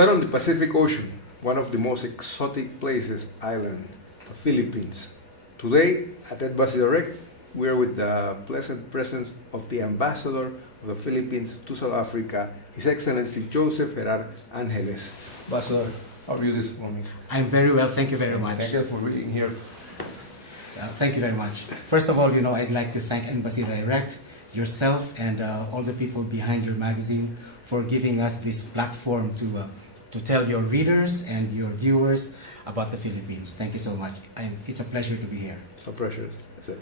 Set on the Pacific Ocean, one of the most exotic places, island, the Philippines. Today, at Embassy Direct, we are with the pleasant presence of the Ambassador of the Philippines to South Africa, His Excellency Joseph Gerard Angelese. Ambassador, how are you this morning? I'm very well, thank you very much. Thank you for being here. Thank you very much. First of all, I'd like to thank Embassy Direct, yourself, and all the people behind your magazine for giving us this platform to tell your readers and your viewers about the Philippines. Thank you so much. It's a pleasure to be here. It's a pleasure. That's it.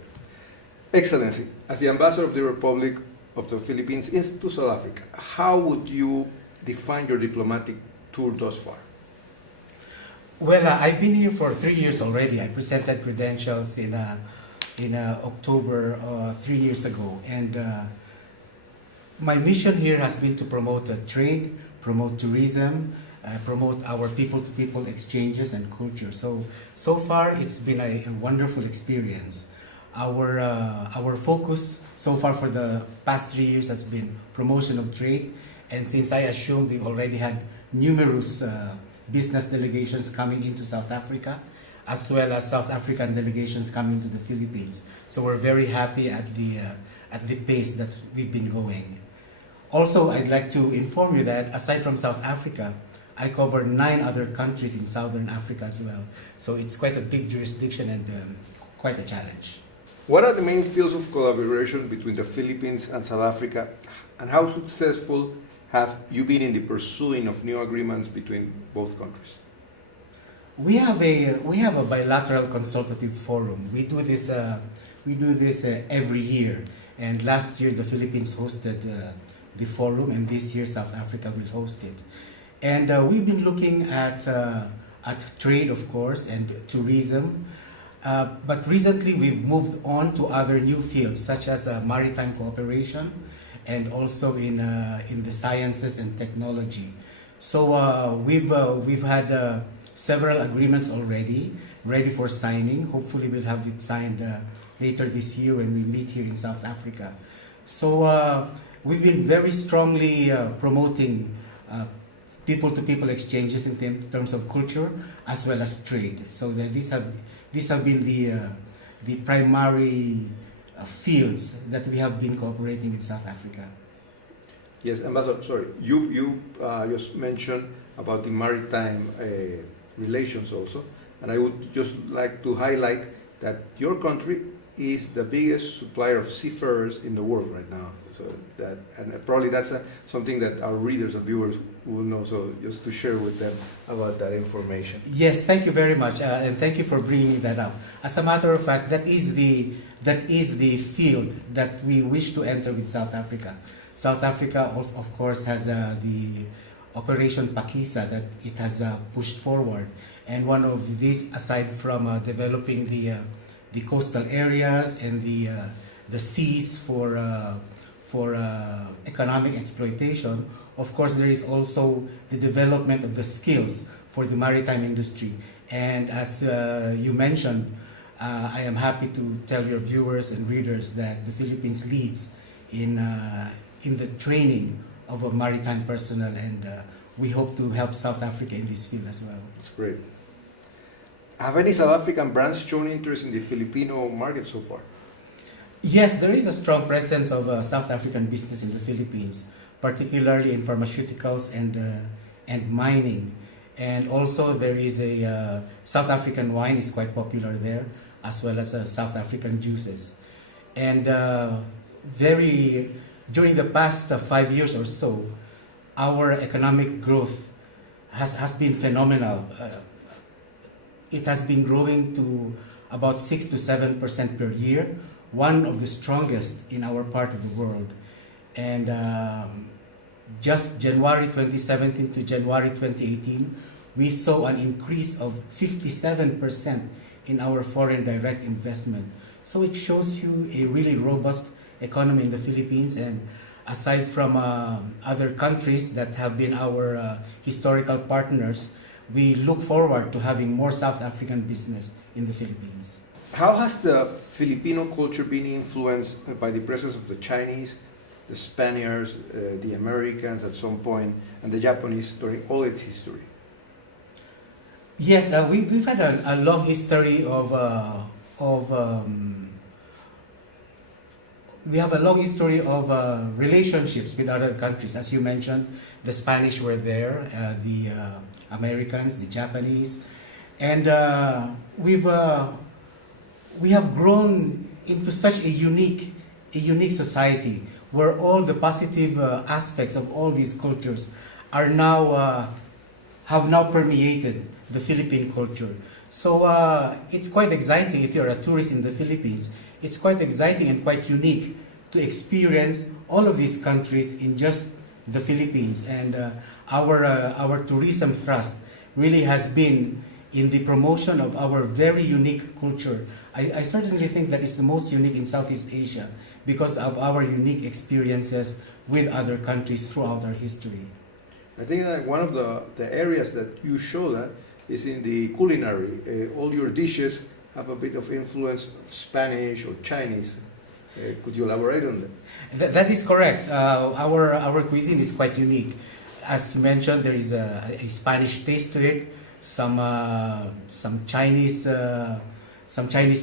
Excellency, as the Ambassador of the Republic of the Philippines to South Africa, how would you define your diplomatic tour thus far? Well, I've been here for 3 years already. I presented credentials in October 3 years ago, and my mission here has been to promote trade, promote tourism, promote our people-to-people exchanges and culture. So far, it's been a wonderful experience. Our focus so far for the past 3 years has been promotion of trade, and since I assumed we already had numerous business delegations coming into South Africa, as well as South African delegations coming to the Philippines. So we're very happy at the pace that we've been going. Also, I'd like to inform you that aside from South Africa, I cover 9 other countries in Southern Africa as well. So it's quite a big jurisdiction and quite a challenge. What are the main fields of collaboration between the Philippines and South Africa, and how successful have you been in the pursuing of new agreements between both countries? We have a bilateral consultative forum. We do this every year, and last year the Philippines hosted the forum, and this year South Africa will host it. And we've been looking at trade, of course, and tourism. But recently we've moved on to other new fields such as maritime cooperation and also in the sciences and technology. So we've had several agreements already ready for signing. Hopefully we'll have it signed later this year when we meet here in South Africa. So we've been very strongly promoting people-to-people exchanges in terms of culture as well as trade. So that these have been the primary fields that we have been cooperating with South Africa. Yes, Ambassador, sorry, you just mentioned about the maritime relations also, and I would just like to highlight that your country is the biggest supplier of seafarers in the world right now. So that, and probably that's something that our readers and viewers will know. So just to share with them about that information. Yes, thank you very much, and thank you for bringing that up. As a matter of fact, that is the field that we wish to enter with South Africa. South Africa, of course, has the Operation Pakisa that it has pushed forward, and one of these, aside from developing the coastal areas and the seas for economic exploitation, of course there is also the development of the skills for the maritime industry. And as you mentioned, I am happy to tell your viewers and readers that the Philippines leads in the training of a maritime personnel, and we hope to help South Africa in this field as well. That's great. Have any South African brands shown interest in the Filipino market so far? Yes, there is a strong presence of South African business in the Philippines, particularly in pharmaceuticals and mining. And also there is a South African wine is quite popular there, as well as South African juices. And during the past 5 years or so, our economic growth has been phenomenal. It has been growing to about 6 to 7% per year, one of the strongest in our part of the world. And just January 2017 to January 2018, we saw an increase of 57% in our foreign direct investment. So it shows you a really robust economy in the Philippines, and aside from other countries that have been our historical partners, we look forward to having more South African business in the Philippines. How has the Filipino culture been influenced by the presence of the Chinese the Spaniards, the Americans at some point, and the Japanese during all its history? Yes, we've had a long history we have a long history of relationships with other countries. As you mentioned, the Spanish were there, the Americans, the Japanese, and we have grown into such a unique society where all the positive aspects of all these cultures are now have now permeated the Philippine culture. So it's quite exciting if you're a tourist in the Philippines. It's quite exciting and quite unique to experience all of these countries in just the Philippines. And our tourism thrust really has been in the promotion of our very unique culture. I certainly think that it's the most unique in Southeast Asia because of our unique experiences with other countries throughout our history. I think that one of the areas that you show that is in the culinary. All your dishes have a bit of influence of Spanish or Chinese. Could you elaborate on that? That is correct. Our cuisine is quite unique. As mentioned, there is a Spanish taste to it, some Chinese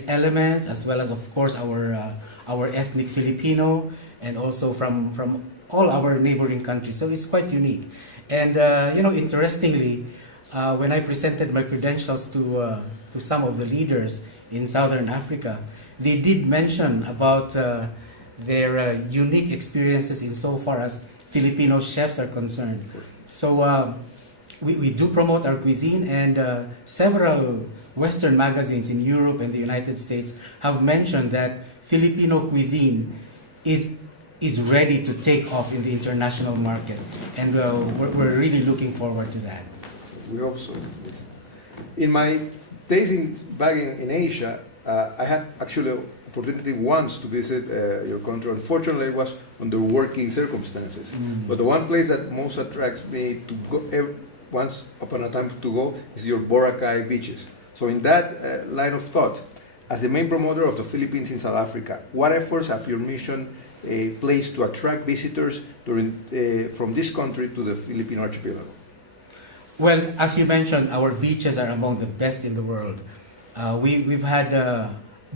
elements, as well as of course our ethnic Filipino, and also from all our neighboring countries. So it's quite unique. And interestingly, when I presented my credentials to some of the leaders in Southern Africa, they did mention about their unique experiences insofar as Filipino chefs are concerned. So we do promote our cuisine, and several Western magazines in Europe and the United States have mentioned that Filipino cuisine is ready to take off in the international market, and we're really looking forward to that. We hope so. In my days back in Asia, I had actually opportunity once to visit your country. Unfortunately, it was under working circumstances. But the one place that most attracts me to go once upon a time to go is your Boracay beaches. So in that line of thought, as the main promoter of the Philippines in South Africa, what efforts have your mission placed to attract visitors from this country to the Philippine archipelago? Well, as you mentioned, our beaches are among the best in the world. We've had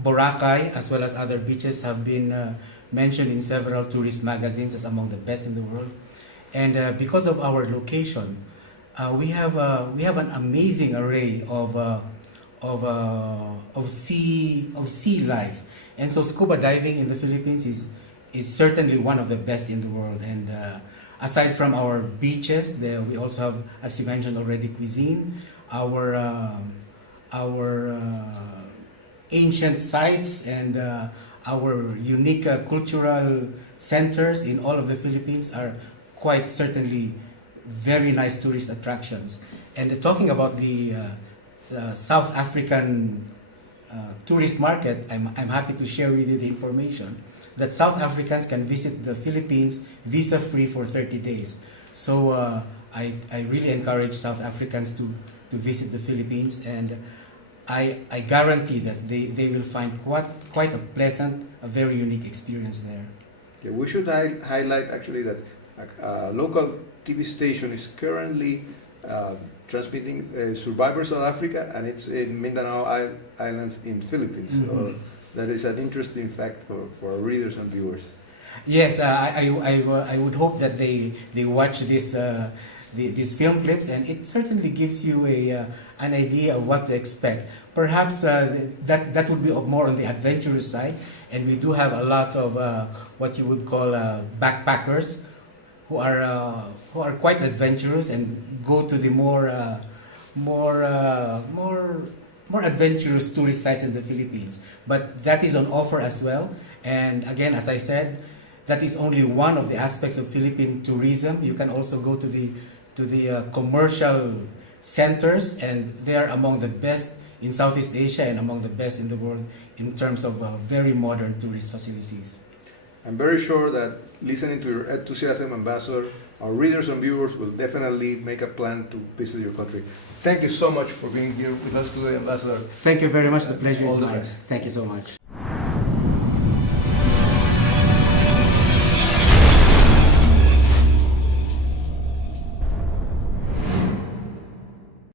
Boracay as well as other beaches have been mentioned in several tourist magazines as among the best in the world. And because of our location, we have an amazing array of sea life. And so scuba diving in the Philippines is certainly one of the best in the world. And aside from our beaches, we also have, as you mentioned already, cuisine, our ancient sites, and our unique cultural centers in all of the Philippines are quite certainly very nice tourist attractions. And talking about the South African tourist market, I'm happy to share with you the information that South Africans can visit the Philippines visa-free for 30 days. So I really encourage South Africans to visit the Philippines, and I guarantee that they will find quite a pleasant, a very unique experience there. Okay, we should highlight actually that a local TV station is currently transmitting Survivor South Africa, and it's in Mindanao Islands in Philippines. Mm-hmm. So that is an interesting fact for our readers and viewers. Yes, I would hope that they watch these film clips, and it certainly gives you an idea of what to expect. Perhaps that would be more on the adventurous side, and we do have a lot of what you would call backpackers who are quite adventurous and go to the more adventurous tourist sites in the Philippines. But that is on offer as well. And again, as I said, that is only one of the aspects of Philippine tourism. You can also go to the commercial centers, and they are among the best in Southeast Asia and among the best in the world in terms of very modern tourist facilities. I'm very sure that listening to your enthusiasm, Ambassador, our readers and viewers will definitely make a plan to visit your country. Thank you so much for being here with us today, Ambassador. Thank you very much. The pleasure All is the mine. best. Thank you so much.